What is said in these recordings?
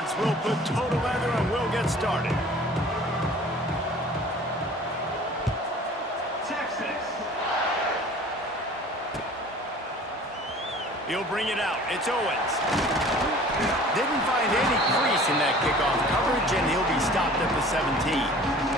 Longhorns will put toe to leather and we'll get started. Texas. He'll bring it out. It's Owens. Didn't find any crease in that kickoff coverage, and he'll be stopped at the 17.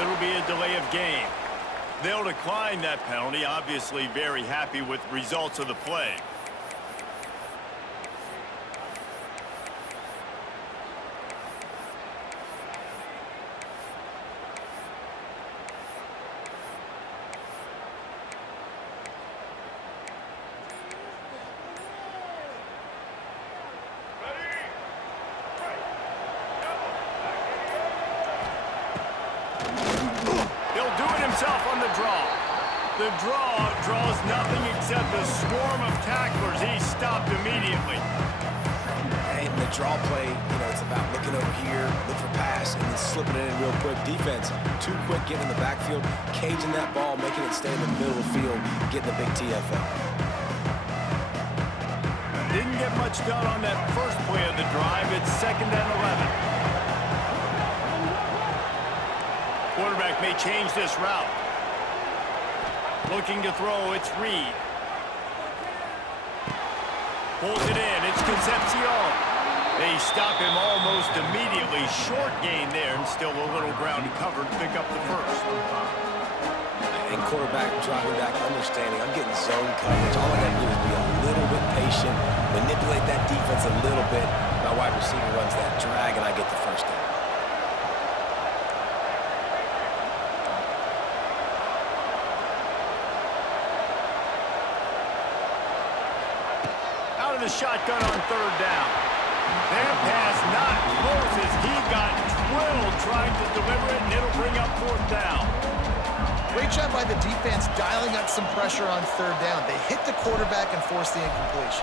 It'll be a delay of game. They'll decline that penalty, obviously very happy with results of the play. On the draw. The draw draws nothing except a swarm of tacklers. He's stopped immediately. And the draw play, it's about looking over here, look for pass, and then slipping it in real quick. Defense, too quick getting in the backfield, caging that ball, making it stay in the middle of the field, getting the big TFL. Didn't get much done on that first play of the drive. It's 2nd and 11. Quarterback may change this route. Looking to throw, it's Reed. Pulls it in, it's Concepcion. They stop him almost immediately. Short gain there, and still a little ground to cover to pick up the first. And quarterback driving back, understanding, I'm getting zone coverage. All I got to do is be a little bit patient, manipulate that defense a little bit. My wide receiver runs that drag, and I get the first down. The shotgun on 3rd down. That pass not close as he got twirled trying to deliver it, and it'll bring up 4th down. Great job by the defense dialing up some pressure on 3rd down. They hit the quarterback and forced the incompletion.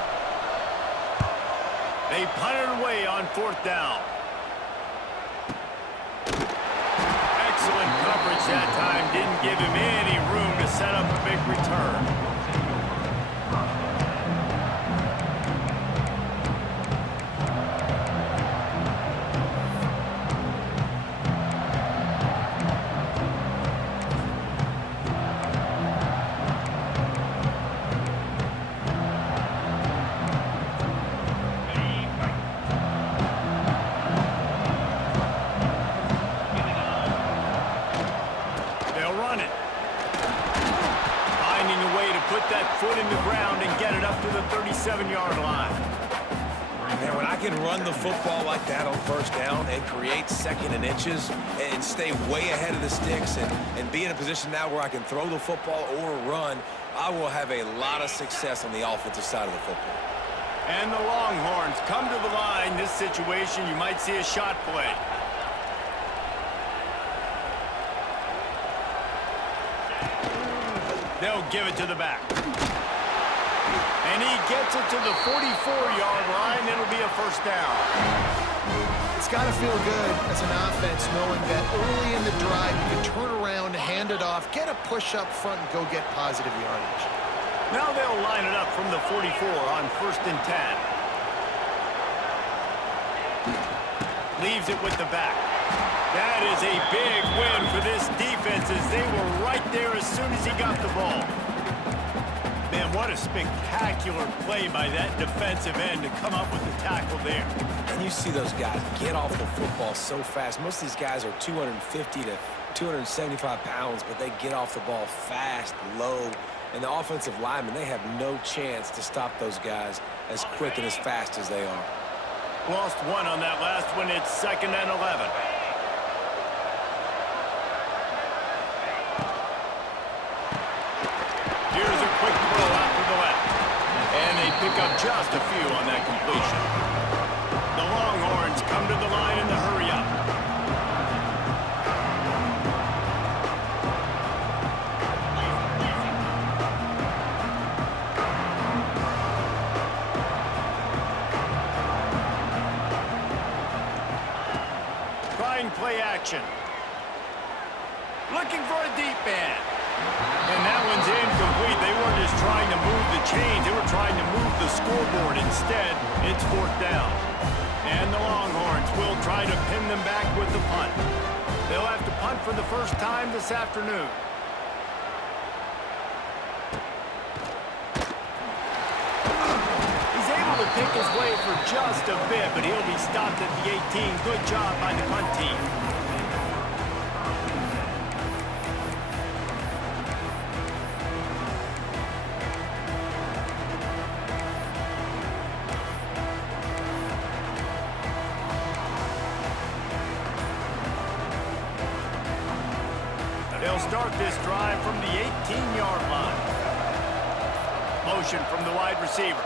They punted away on 4th down. Excellent coverage that time. Didn't give him any room to set up a big return. Foot in the ground and get it up to the 37-yard line. Man, when I can run the football like that on 1st down and create 2nd and inches and stay way ahead of the sticks and be in a position now where I can throw the football or run, I will have a lot of success on the offensive side of the football. And the Longhorns come to the line. This situation, you might see a shot play. They'll give it to the back. And he gets it to the 44-yard line. It'll be a 1st down. It's got to feel good as an offense knowing that early in the drive you can turn around, hand it off, get a push up front, and go get positive yardage. Now they'll line it up from the 44 on 1st and 10. Leaves it with the back. That is a big win for this defense as they were right there as soon as he got the ball. Man, what a spectacular play by that defensive end to come up with the tackle there. And you see those guys get off the football so fast. Most of these guys are 250 to 275 pounds, but they get off the ball fast, low. And the offensive linemen, they have no chance to stop those guys as quick and as fast as they are. Lost one on that last one. It's 2nd and 11. lost a few on that completion. The Longhorns come to the line in the hurry-up. Trying play action. Looking for a deep man. And that one's incomplete. They weren't just trying to move the chains. They were trying to move the scoreboard. Instead, it's 4th down. And the Longhorns will try to pin them back with the punt. They'll have to punt for the first time this afternoon. He's able to pick his way for just a bit, but he'll be stopped at the 18. Good job by the punt team. They'll start this drive from the 18-yard line. Motion from the wide receiver.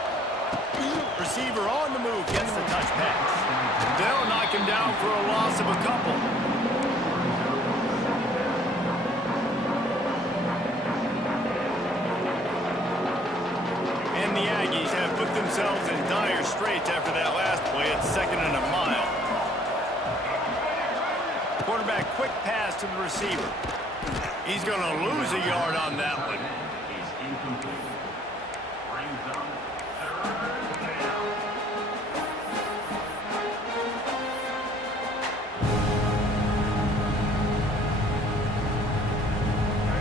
Receiver on the move gets the touch pass. They'll knock him down for a loss of a couple. And the Aggies have put themselves in dire straits after that last play at 2nd and a mile. Quarterback quick pass to the receiver. He's going to lose a yard on that one. He's incomplete. Brings up 3rd down.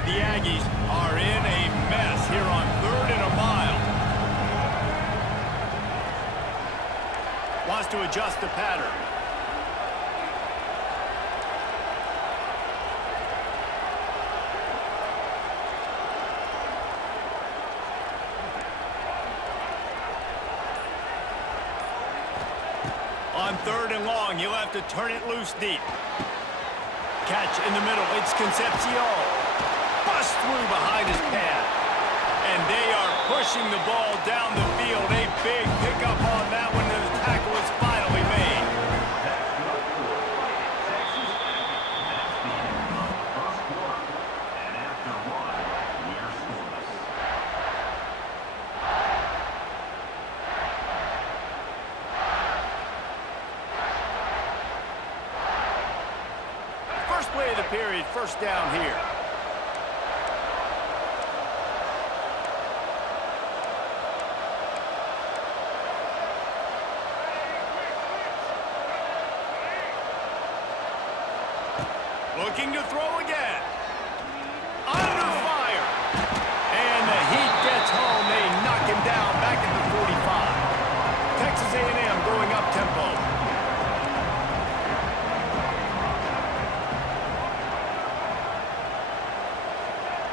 The Aggies are in a mess here on 3rd and a mile. Wants to adjust the pattern. On 3rd and long, he'll have to turn it loose deep. Catch in the middle. It's Concepcion. Bust through behind his pad. And they are pushing the ball down the field. A big pickup on that one, and the tackle is finally made. Texas has the end of the first quarter. And after 1, we are scoreless. First play of the period, 1st down here. Looking to throw again. Under fire. And the heat gets home. They knock him down back at the 45. Texas A&M going up tempo.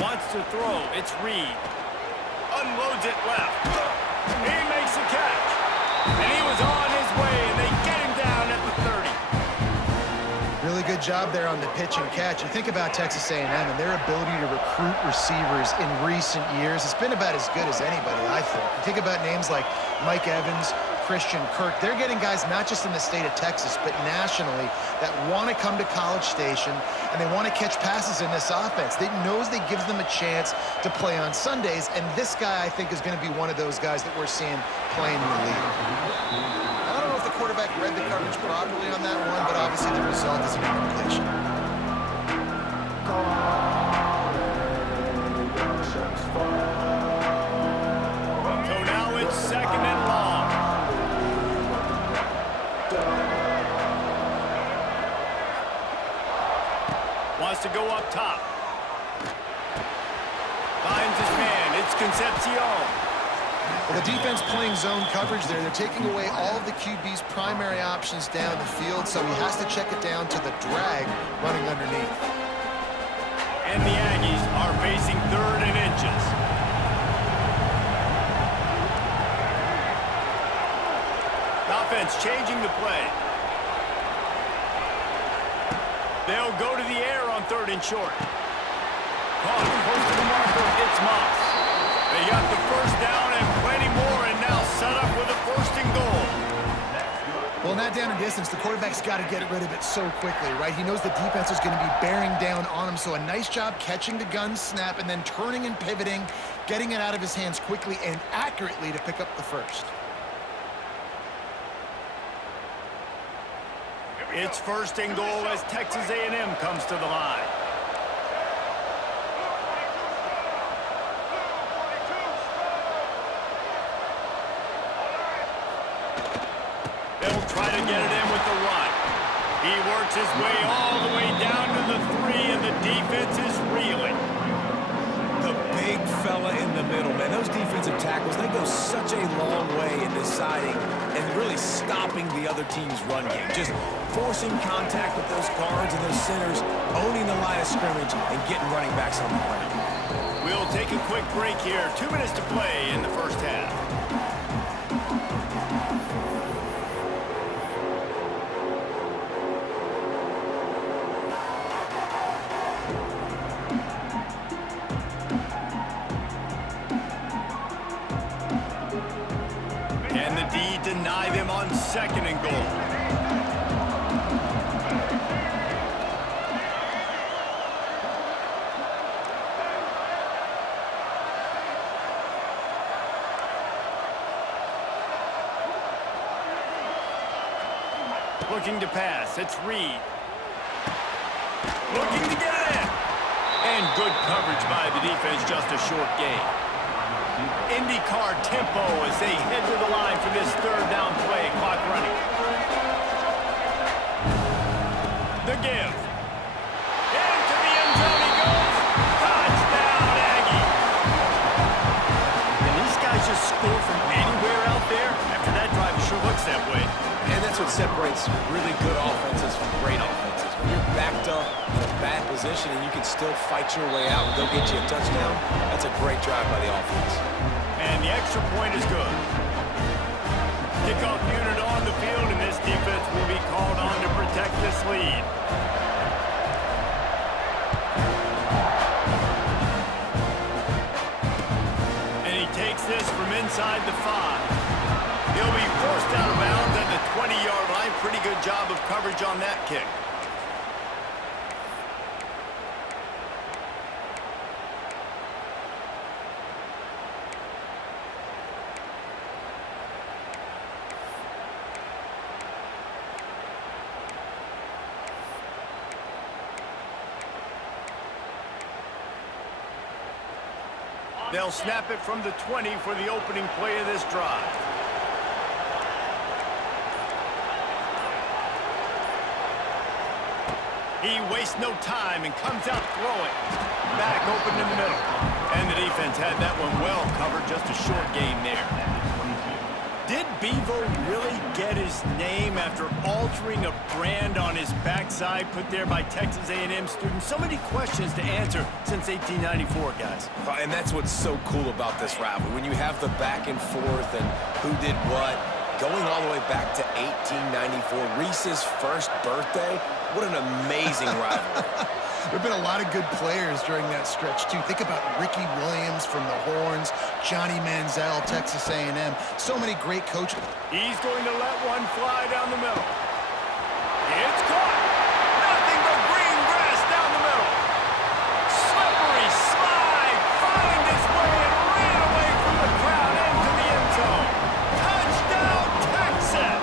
Wants to throw. It's Reed. Unloads it left. He makes the catch. And he was on his way, and they get him down at the 30. Really good job there on the pitch and catch. You think about Texas A&M and their ability to recruit receivers in recent years. It's been about as good as anybody, I think. You think about names like Mike Evans, Christian Kirk. They're getting guys not just in the state of Texas, but nationally that want to come to College Station and they want to catch passes in this offense. They knows they gives them a chance to play on Sundays, and this guy, I think, is going to be one of those guys that we're seeing playing in the league. I don't know if the quarterback read the coverage properly on that one, but obviously the result is an incompletion. So now it's 2nd and long. Wants to go up top. Finds his man. It's Concepcion. Well, the defense playing zone coverage there. They're taking away all of the QB's primary options down the field, so he has to check it down to the drag running underneath. And the Aggies are facing 3rd and inches. Offense changing the play. They'll go to the air on 3rd and short. Caught close to the marker. It's Moss. They got the 1st down and plenty more, and now set up with a that down and distance, the quarterback's got to get rid of it so quickly, right? He knows the defense is going to be bearing down on him, so a nice job catching the gun snap and then turning and pivoting, getting it out of his hands quickly and accurately to pick up the first. It's first and goal as Texas A&M comes to the line. They'll try to get it in with the run. He works his way all the way down to the 3, and the defense is reeling. The big fella in the middle, man. Those defensive tackles, they go such a long way in deciding and really stopping the other team's run game. Just forcing contact with those guards and those centers, owning the line of scrimmage, and getting running backs on the ground. We'll take a quick break here. 2 minutes to play in the first half. And the D deny them on second and goal. Looking to pass, it's Reed. Looking to get it in. And good coverage by the defense, just a short gain. IndyCar tempo as they head to the line for this third down play, clock running. The give. Into the end zone he goes. Touchdown, Aggie. Can these guys just score from anywhere out there? After that drive, it sure looks that way. And that's what separates really good offenses from great offenses. When you're backed up in a bad position and you can still fight your way out and go get you a touchdown, that's a great drive by the offense. And the extra point is good. Kickoff unit on the field, and this defense will be called on to protect this lead. And he takes this from inside the 5. He'll be forced out of bounds at the 20-yard line. Pretty good job of coverage on that kick. They'll snap it from the 20 for the opening play of this drive. He wastes no time and comes out throwing. Back open in the middle. And the defense had that one well covered, just a short gain there. Did Bevo really get his name after altering a brand on his backside put there by Texas A&M students? So many questions to answer since 1894, guys. And that's what's so cool about this rivalry. When you have the back and forth and who did what, going all the way back to 1894, Reese's first birthday, what an amazing rivalry. There have been a lot of good players during that stretch, too. Think about Ricky Williams from the Horns, Johnny Manziel, Texas A&M. So many great coaches. He's going to let one fly down the middle. It's caught. Nothing but green grass down the middle. Slippery slide. Find his way and ran away from the crowd into the end zone. Touchdown, Texas.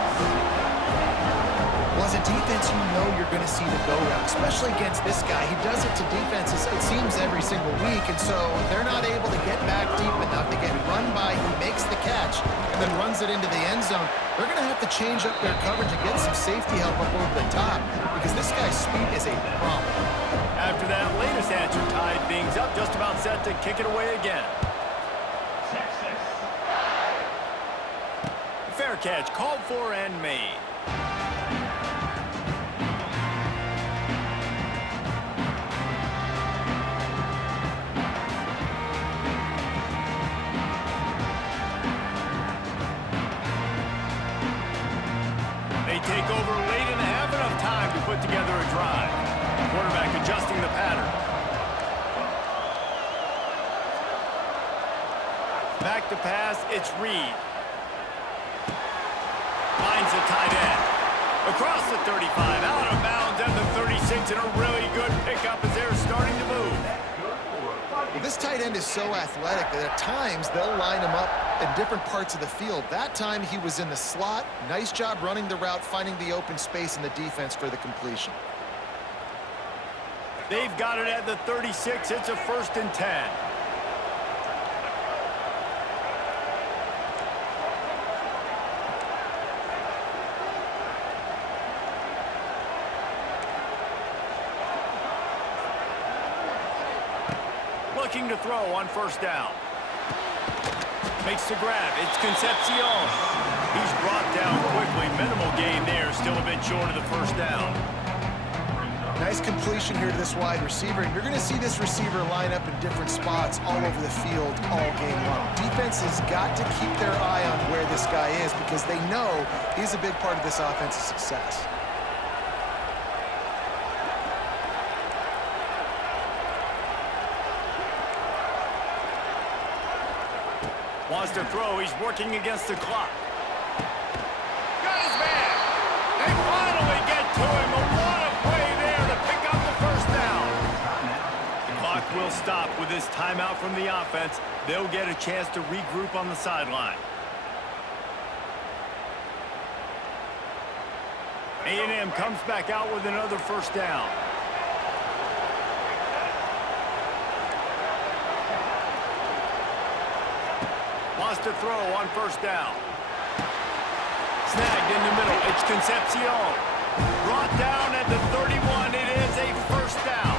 Well, as a defense, you know you're going to see the go route, especially against this guy. He does it to defenses, it seems, every single week, and so they're not able to get back deep enough to get run by. He makes the catch and then runs it into the end zone. They're going to have to change up their coverage and get some safety help up over the top because this guy's speed is a problem. After that latest answer tied things up, just about set to kick it away again. Fair catch, called for and made. They take over late in the half, enough time to put together a drive. Quarterback adjusting the pattern. Back to pass, it's Reed. Finds the tight end. Across the 35, out of bounds at the 36, and a really good pickup as they're starting to move. Well, this tight end is so athletic that at times they'll line him up in different parts of the field. That time he was in the slot. Nice job running the route, finding the open space in the defense for the completion. They've got it at the 36. It's a 1st and 10. Looking to throw on 1st down. Makes the grab. It's Concepcion. He's brought down quickly. Minimal gain there. Still a bit short of the 1st down. Nice completion here to this wide receiver. And you're going to see this receiver line up in different spots all over the field all game long. Defense has got to keep their eye on where this guy is because they know he's a big part of this offense's success. Wants to throw. He's working against the clock. Got his man. They finally get to him. A what a play there to pick up the 1st down. The clock will stop with this timeout from the offense. They'll get a chance to regroup on the sideline. A&M comes back out with another 1st down. Wants to throw on 1st down. Snagged in the middle. It's Concepcion. Brought down at the 31. It is a 1st down.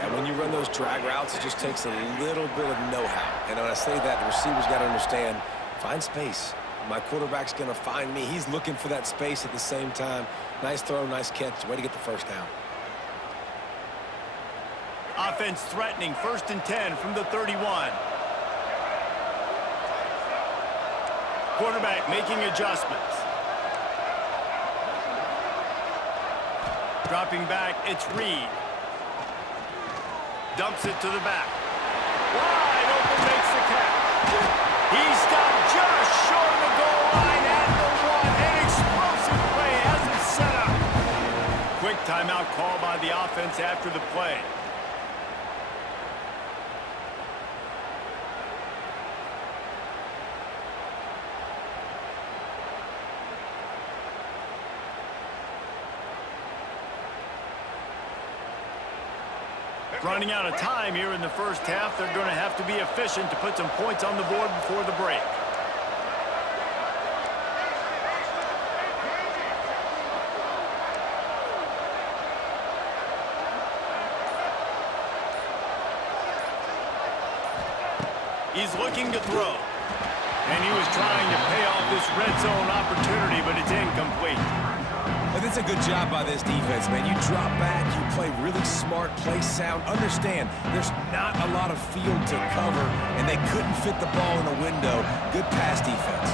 And when you run those drag routes, it just takes a little bit of know-how. And when I say that, the receiver's got to understand, find space. My quarterback's going to find me. He's looking for that space at the same time. Nice throw, nice catch. Way to get the 1st down. Offense threatening. 1st and 10 from the 31. Quarterback making adjustments. Dropping back, it's Reed. Dumps it to the back. Wide open, makes the catch. He stopped just short of the goal line at the 1. An explosive play has him set up. Quick timeout call by the offense after the play. Running out of time here in the 1st half. They're going to have to be efficient to put some points on the board before the break. He's looking to throw. And he was trying to pay off this red zone opportunity, but it's incomplete. But it's a good job by this defense, man. You drop back, you play really smart, play sound. Understand, there's not a lot of field to cover, and they couldn't fit the ball in the window. Good pass defense.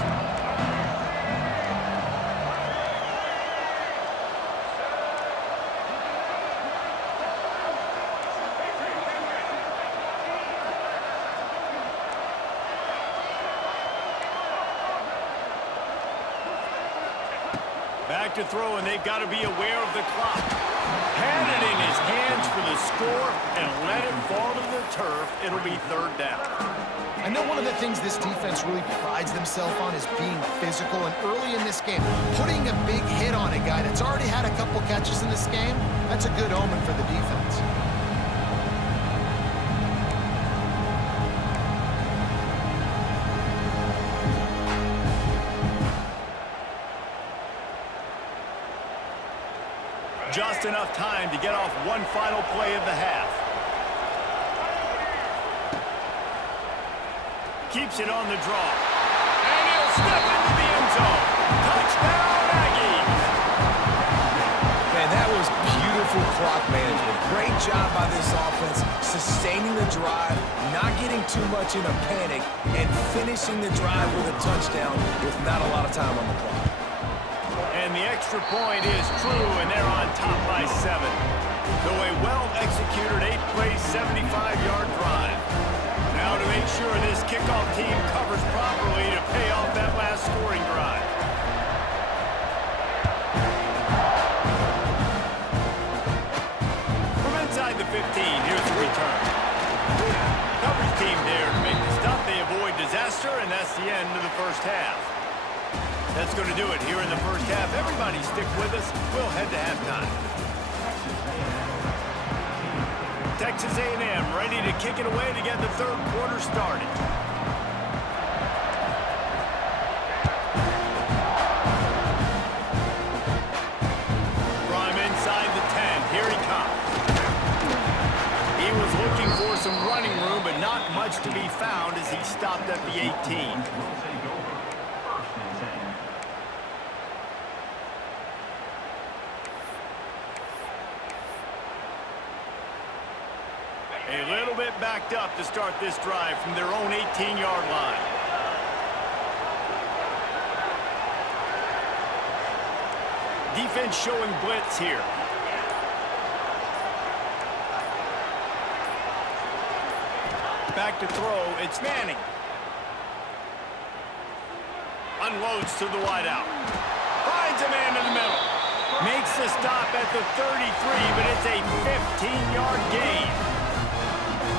Back to throw, and they've got to be aware of the clock. Had it in his hands for the score and let it fall to the turf. It'll be 3rd down. I know one of the things this defense really prides themselves on is being physical, and early in this game, putting a big hit on a guy that's already had a couple catches in this game, that's a good omen for the defense. Just enough time to get off one final play of the half. Keeps it on the draw. And he'll step into the end zone. Touchdown, Aggies! Man, that was beautiful clock management. Great job by this offense, sustaining the drive, not getting too much in a panic, and finishing the drive with a touchdown with not a lot of time on the clock. And the extra point is true, and they're on top by 7. So a well-executed 8-play, 75-yard drive. Now to make sure this kickoff team covers properly to pay off that last scoring drive. closer, and that's the end of the first half. That's going to do it here in the first half. Everybody stick with us. We'll head to halftime. Texas A&M ready to kick it away to get the third quarter started. From inside the 10, here he comes. He was looking for some running room, but not much to be found as he stopped at the 18. A little bit backed up to start this drive from their own 18-yard line. Defense showing blitz here. Back to throw, it's Manning. Unloads to the wideout. Finds a man in the middle. Makes the stop at the 33, but it's a 15-yard gain.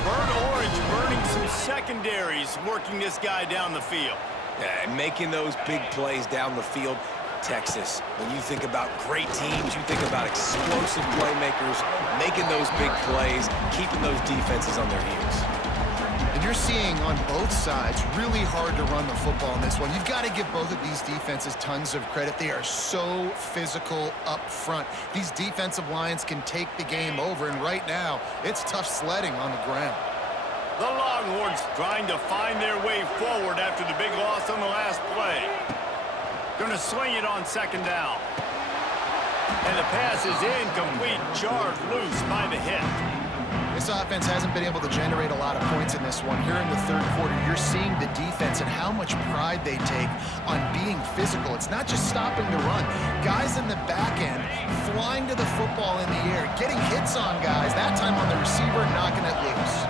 Burnt Orange burning some secondaries, working this guy down the field. Yeah, making those big plays down the field. Texas, when you think about great teams, you think about explosive playmakers, making those big plays, keeping those defenses on their heels. And you're seeing on both sides really hard to run the football in this one. You've got to give both of these defenses tons of credit. They are so physical up front. These defensive lines can take the game over, and right now, it's tough sledding on the ground. The Longhorns trying to find their way forward after the big loss on the last play. Gonna swing it on second down. And the pass is incomplete, jarred loose by the hit. This offense hasn't been able to generate a lot of points in this one. Here in the third quarter, you're seeing the defense and how much pride they take on being physical. It's not just stopping the run. Guys in the back end flying to the football in the air, getting hits on guys, that time on the receiver, knocking it loose.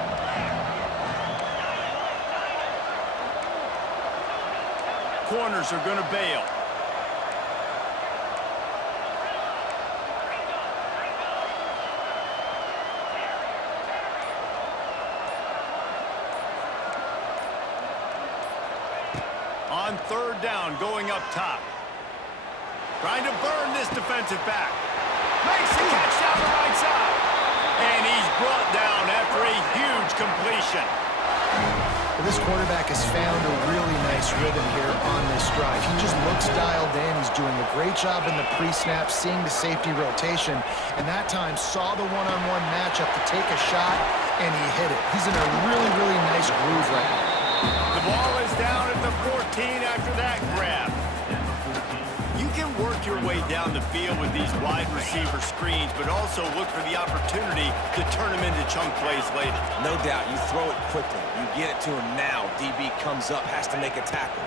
Corners are going to bail. On third down, going up top. Trying to burn this defensive back. Makes the catch down the right side. And he's brought down after a huge completion. This quarterback has found a really nice rhythm here on this drive. He just looks dialed in. He's doing a great job in the pre-snap, seeing the safety rotation, and that time saw the one-on-one matchup to take a shot, and he hit it. He's in a really, really nice groove right now. The ball is down at the 14 after that grab. You can work your way down the field with these wide receiver screens, but also look for the opportunity to turn them into chunk plays later. No doubt, you throw it quickly. You get it to him now. DB comes up, has to make a tackle.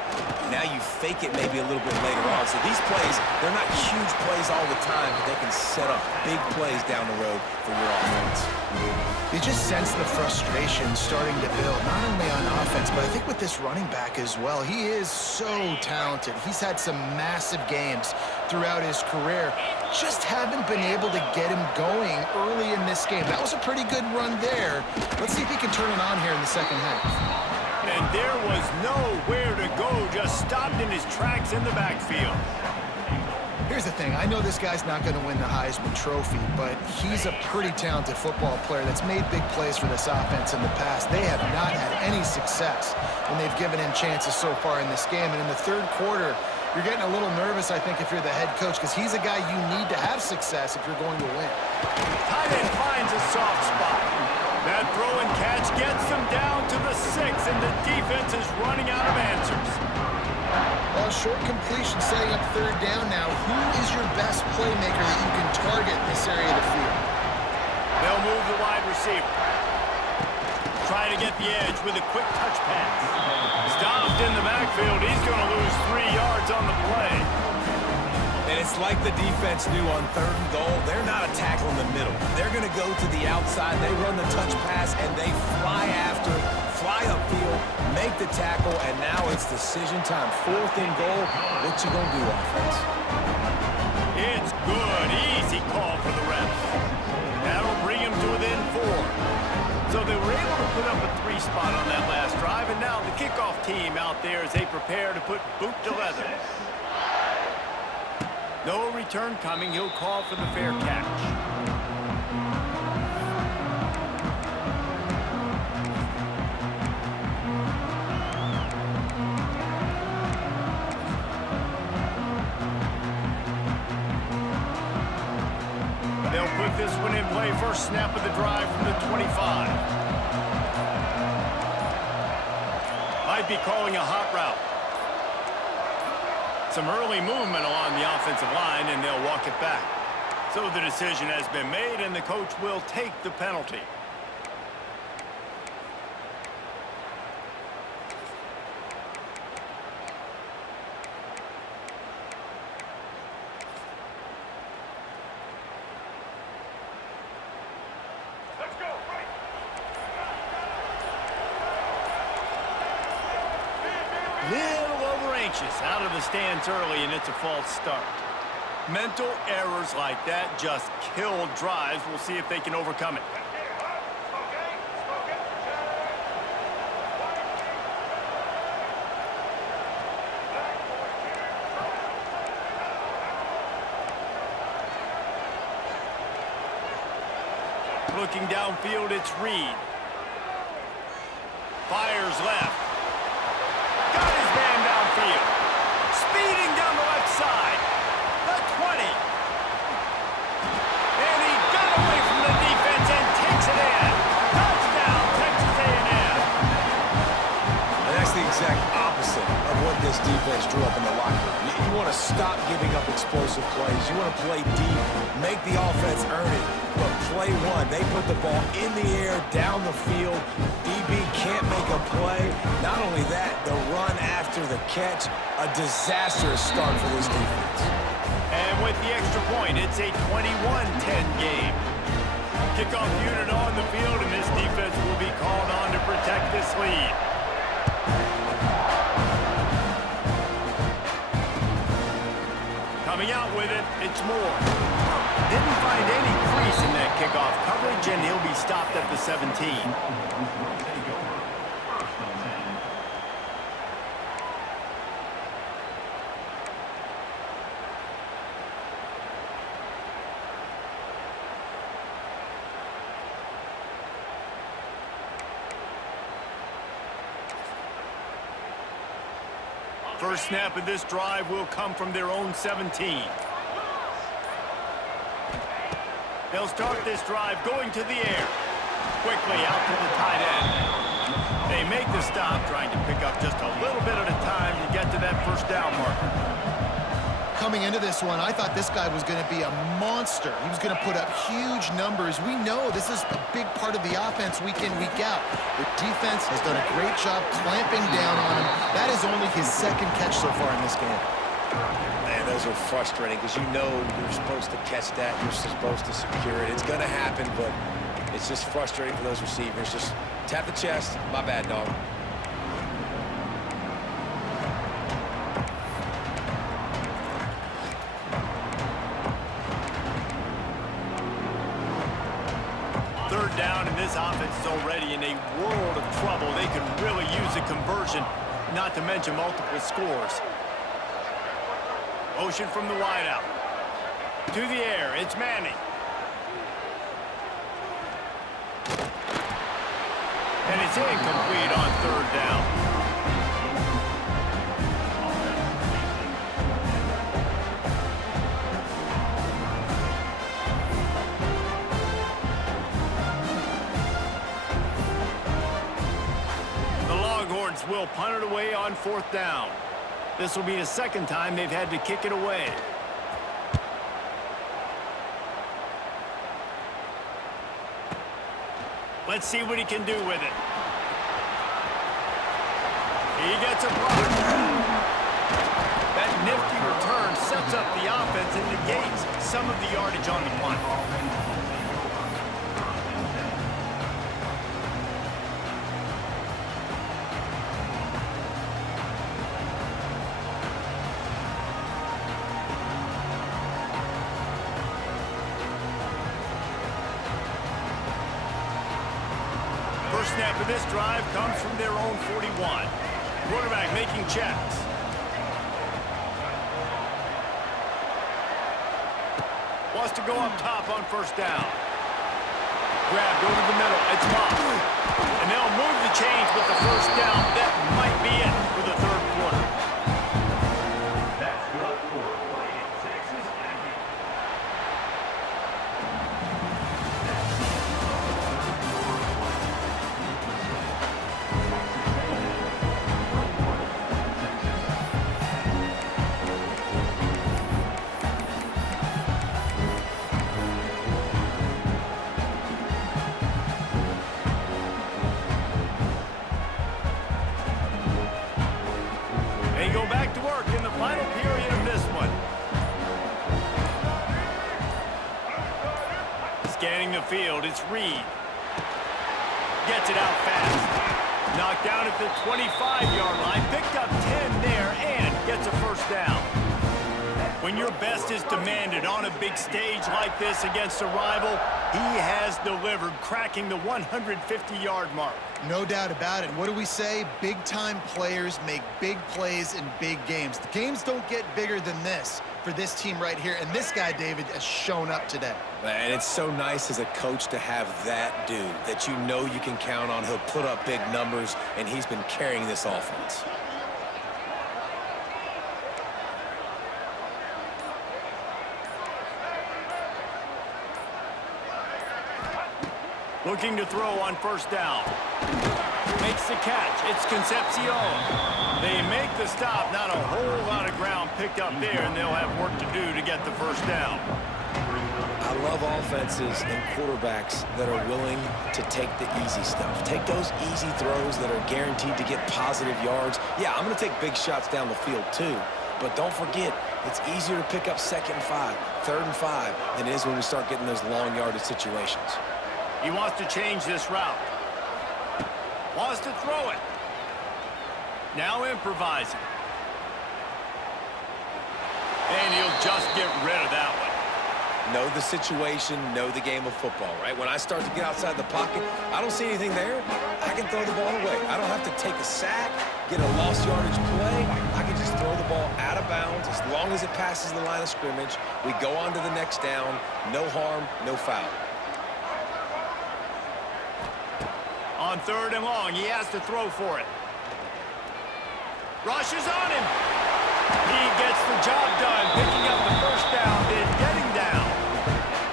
Now you fake it maybe a little bit later on. So these plays, they're not huge plays all the time, but they can set up big plays down the road for your offense. You just sense the frustration starting to build, not only on offense, but I think with this running back as well. He is so talented. He's had some massive games throughout his career. Just haven't been able to get him going early in this game. That was a pretty good run there. Let's see if he can turn it on here in the second half. And there was nowhere to go, just stopped in his tracks in the backfield. Here's the thing. I know this guy's not going to win the Heisman Trophy, but he's a pretty talented football player that's made big plays for this offense in the past. They have not had any success when they've given him chances so far in this game. And in the third quarter, you're getting a little nervous, I think, if you're the head coach, because he's a guy you need to have success if you're going to win. Tight end finds a soft spot. That throw and catch gets them down to the 6, and the defense is running out of answers. Well, short completion setting up third down now. Who is your best playmaker that you can target in this area of the field? They'll move the wide receiver. Try to get the edge with a quick touch pass. Stopped in the backfield. He's going to lose 3 yards on the play. And it's like the defense knew on third and goal. They're not a tackle in the middle. They're going to go to the outside. They run the touch pass, and they fly after, fly upfield, make the tackle, and now it's decision time. 4th and goal. What you going to do, offense? It's good. Easy call for the refs. That'll bring him to within 4. So Well, they were able to put up a 3 spot on that last drive, and now the kickoff team out there as they prepare to put boot to leather. No return coming. He'll call for the fair catch. They'll put this one in play. First snap of the drive from the 25. Might be calling a hot route. Some early movement along the offensive line, and they'll walk it back. So the decision has been made, and the coach will take the penalty. Little over anxious out of the stands early, and it's a false start. Mental errors like that just kill drives. We'll see if they can overcome it. Looking downfield, it's Reed. Fires left. Got his man downfield. Speeding down the left side. The 20. And he got away from the defense and takes it in. Touchdown, Texas A&M. And that's the exact opposite of what this defense drew up in the locker room. You want to stop giving up explosive plays. You want to play deep, make the offense earn it. But play one, they put the ball in the air, down the field. DB can't make a play. Not only that, the run after the catch, a disastrous start for this defense. And with the extra point, it's a 21-10 game. Kickoff unit on the field, and this defense will be called on to protect this lead. Coming out with it, it's Moore. Didn't find any crease in that kickoff coverage, and he'll be stopped at the 17. First snap of this drive will come from their own 17. They'll start this drive going to the air. Quickly out to the tight end. They make the stop, trying to pick up just a little bit at a time to get to that first down marker. Coming into this one, I thought this guy was going to be a monster. He was going to put up huge numbers. We know this is a big part of the offense week in, week out. The defense has done a great job clamping down on him. That is only his second catch so far in this game. Man, those are frustrating because you know you're supposed to catch that. You're supposed to secure it. It's going to happen, but it's just frustrating for those receivers. Just tap the chest. My bad, dog. Third down, and this offense is already in a world of trouble. They could really use a conversion, not to mention multiple scores. Motion from the wideout. To the air, it's Manning. And it's incomplete on third down. Will punt it away on fourth down. This will be the second time they've had to kick it away. Let's see what he can do with it. He gets a block. That nifty return sets up the offense and negates some of the yardage on the punt. snap of this drive comes from their own 41. Quarterback making checks. Wants to go up top on first down. Grab, go to the middle. It's Moss. And they'll move the chains with the first down. That might be it for the third quarter. That's good for playing Texas Aggies. They go back to work in the final period of this one. Scanning the field, it's Reed. Gets it out fast. Knocked down at the 25-yard line. Picked up 10 there and gets a first down. When your best is demanded on a big stage like this against a rival, he has delivered, cracking the 150-yard mark. No doubt about it. What do we say? Big-time players make big plays in big games. The games don't get bigger than this for this team right here, and this guy, David, has shown up today. And it's so nice as a coach to have that dude that you know you can count on. He'll put up big numbers, and he's been carrying this offense. Looking to throw on first down. Makes the catch. It's Concepcion. They make the stop. Not a whole lot of ground picked up there, and they'll have work to do to get the first down. I love offenses and quarterbacks that are willing to take the easy stuff. Take those easy throws that are guaranteed to get positive yards. Yeah, I'm going to take big shots down the field too. But don't forget, it's easier to pick up 2nd and 5, 3rd and 5 than it is when we start getting those long yardage situations. He wants to change this route. Wants to throw it. Now improvising. And he'll just get rid of that one. Know the situation, know the game of football, right? When I start to get outside the pocket, I don't see anything there. I can throw the ball away. I don't have to take a sack, get a lost yardage play. I can just throw the ball out of bounds as long as it passes the line of scrimmage. We go on to the next down. No harm, no foul. On 3rd and long, he has to throw for it. Rush is on him. He gets the job done, picking up the first down, then getting down.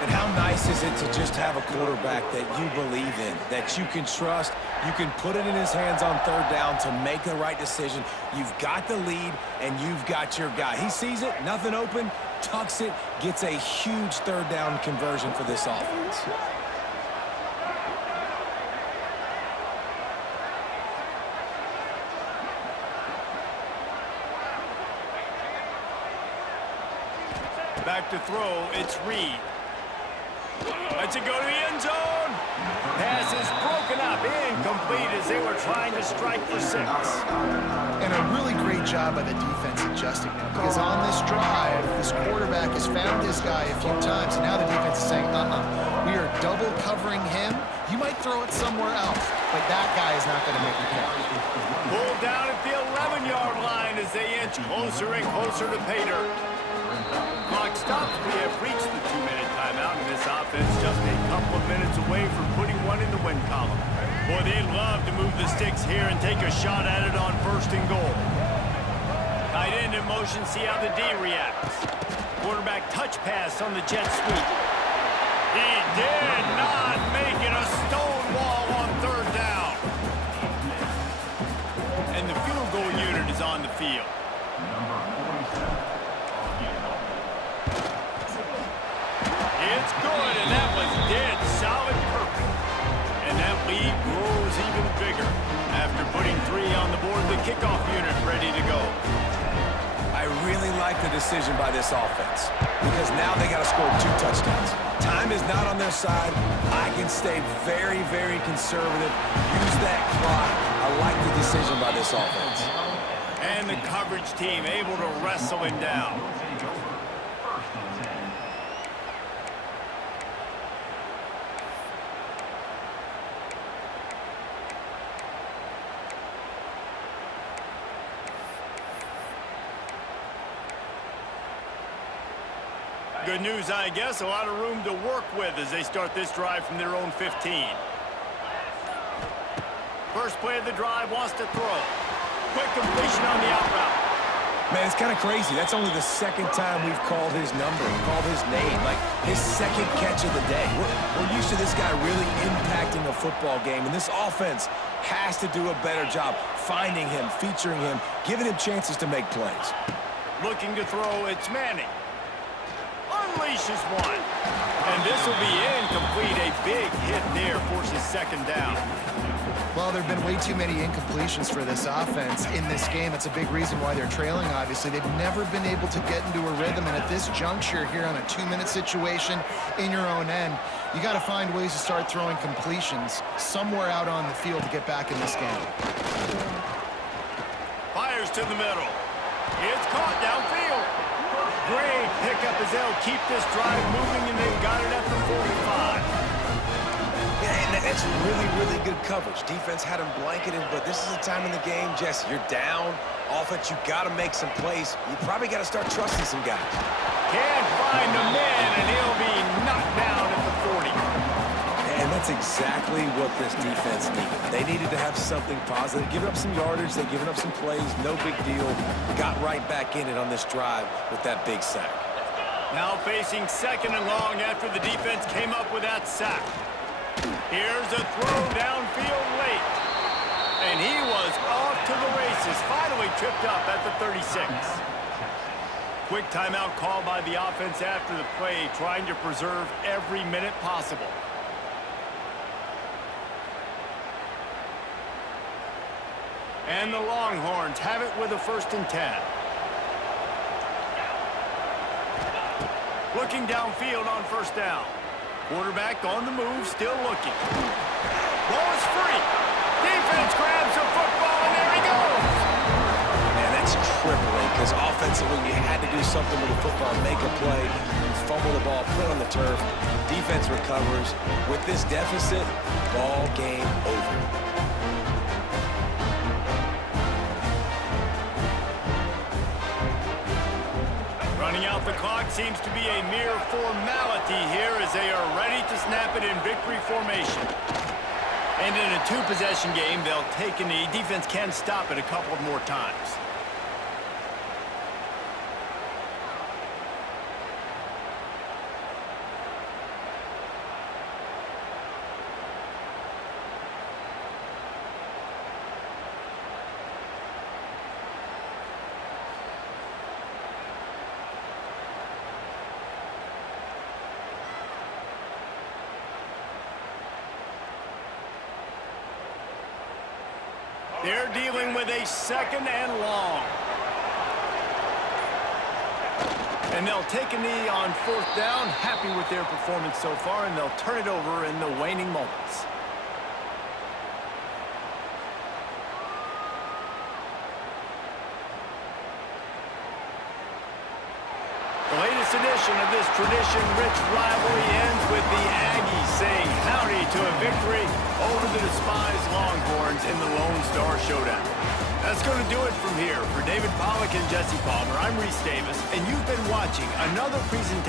And how nice is it to just have a quarterback that you believe in, that you can trust, you can put it in his hands on 3rd down to make the right decision. You've got the lead, and you've got your guy. He sees it, nothing open, tucks it, gets a huge 3rd down conversion for this offense. Back to throw, it's Reed. Lets it go to the end zone. Pass is broken up, incomplete as they were trying to strike for 6. And a really great job by the defense adjusting now, because on this drive, this quarterback has found his guy a few times, and now the defense is saying, we are double covering him. You might throw it somewhere else, but that guy is not going to make the catch. Pulled down at the 11-yard line as they inch closer and closer to pay dirt. Clock stops. We have reached the 2-minute timeout, and this offense just a couple of minutes away from putting one in the win column. Boy, they'd love to move the sticks here and take a shot at it on 1st and goal. Tight end in motion, see how the D reacts. Quarterback touch pass on the jet sweep. He did not make it. A stone wall on 3rd down. And the field goal unit is on the field. It's good, and that was dead solid perfect. And that lead grows even bigger after putting 3 on the board. The kickoff unit ready to go. I really like the decision by this offense because now they got to score 2 touchdowns. Time is not on their side. I can stay very, very conservative. Use that clock. I like the decision by this offense. And the coverage team able to wrestle him down. Good news, I guess. A lot of room to work with as they start this drive from their own 15. First play of the drive, wants to throw. Quick completion on the out route. Man, it's kind of crazy. That's only the second time we've called his number, called his name, like his second catch of the day. We're used to this guy really impacting a football game, and this offense has to do a better job finding him, featuring him, giving him chances to make plays. Looking to throw, it's Manning. Unleashes one. And this will be incomplete. A big hit there, forces second down. Well, there have been way too many incompletions for this offense in this game. It's a big reason why they're trailing, obviously. They've never been able to get into a rhythm, and at this juncture here on a 2-minute situation in your own end, you got to find ways to start throwing completions somewhere out on the field to get back in this game. Fires to the middle. It's caught downfield. Great pickup as they'll keep this drive moving, and they've got it at the 45. Yeah, and that's really, really good coverage. Defense had him blanketed, but this is a time in the game, Jesse, you're down. Offense, you got to make some plays. You probably got to start trusting some guys. Can't find the man, and he'll be knocked down at the 40. And that's exactly what this defense needed. They needed to have something positive. Giving up some yardage, they've given up some plays, no big deal. Got right back in it on this drive with that big sack. Now facing second and long after the defense came up with that sack. Here's a throw downfield late. And he was off to the races, finally tripped up at the 36. Quick timeout called by the offense after the play, trying to preserve every minute possible. And the Longhorns have it with a 1st and 10. Looking downfield on 1st down. Quarterback on the move, still looking. Ball is free. Defense grabs the football, and there he goes. Man, that's crippling because offensively you had to do something with the football, make a play, fumble the ball, put it on the turf. Defense recovers. With this deficit, ball game over. Running out the clock seems to be a mere formality here as they are ready to snap it in victory formation. And in a 2-possession game, they'll take a knee. Defense can stop it a couple more times. They're dealing with a 2nd and long. And they'll take a knee on 4th down, happy with their performance so far, and they'll turn it over in the waning moments. The latest edition of this tradition-rich rivalry ends with the Aggies saying howdy to a victory over the despised Longhorns in the Lone Star Showdown. That's going to do it from here. For David Pollack and Jesse Palmer, I'm Reese Davis, and you've been watching another presentation